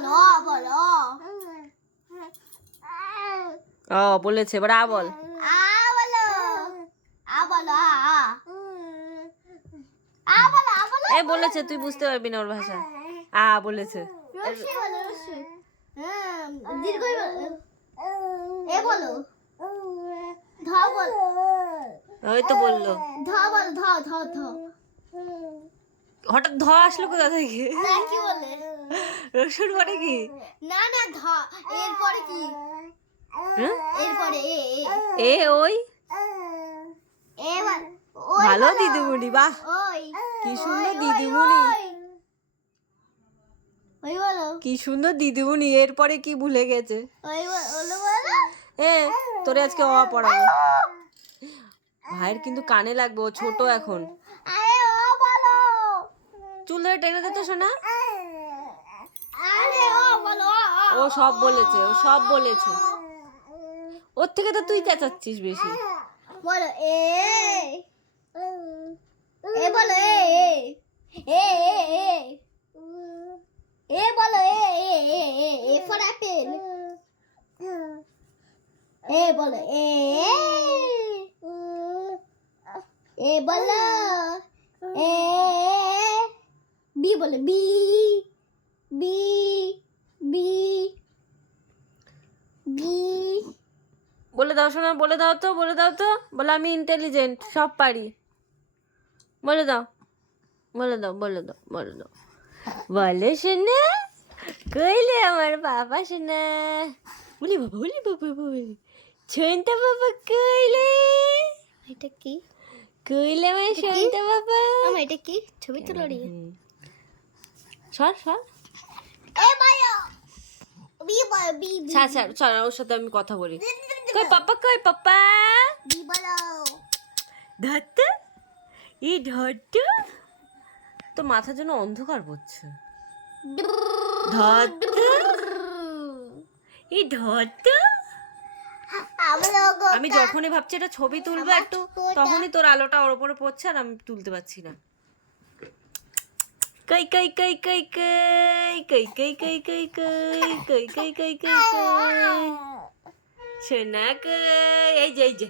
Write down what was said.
বলো বলো ও বলেছে, এবার আ বল। বলো বলো বলো বলো। এ বলেছে, তুই বুঝতে পারবি না ওর ভাষা। আ বলেছে। রশ্মি বলো রশ্মি। দীর্ঘ এ বলো। ধ বলো। ওই তো বললো। ধ বলো ধ ধ ধ। হঠাৎ ধ আসলো কোথা থেকে? কি বলে? রসুন পরে কি? না না ধ এরপরে কি? এরপরে এ ওই এবার ভালো দিদিমণি, বাহ ওই কি সুন্দর দিদিমণি, ওই বলো কি সুন্দর দিদিমণি। এরপরে কি ভুলে গেছে? ওই বলো বলো। এ তোরে আজকে অ পড়াবো। ভাইয়ের কিন্তু কানে লাগবে, ও ছোট এখন। আরে ও বলো। চুল ধরে টেনে দে তো শোনা। আরে ও বলো ও সব বলেছে, ও সব বলেছে। ওর থেকে তো তুই চেঁচাচ্ছিস বেশি। বলো এ বলো এ বলো এ ফর অ্যাপেল। এ বলো এ বলো এ বি বলো বি বি বি বি। বলে দাও শোনা, বলে দাও তো, বলে দাও তো। বলে আমি ইন্টেলিজেন্ট, সব পারি। বলে দাও, বলে দাও, বলে দাও, বলে দাও। বলে শোনা, কইলে আমার বাবা শোনা। বলি বাবা, বলি বাবা, বলি শুনতে বাবা কইলে। এটা কি? কইলে আমার শুনতে বাবা। আমার এটা কি? ছবি তুলো রে। সর সর, এ মায়া বি বলো বি বি ছাড় ছাড় ছাড়, ওর সাথে আমি কথা বলি। কই পাপা, কই পাপা। বি বলো। ধরতে এই ধরতে তো মাথা যেন অন্ধকার পড়ছে। ধরতে এই ধরতে। আমি যখনই ভাবছি এটা ছবি তুলবো একটু, তখনই তোর আলোটা ওর উপরে পড়ছে আর আমি তুলতে পারছি না। কই কই কই কই কই কই কই কই কই কই কই কই কই কই কই সোনা কই। এই যে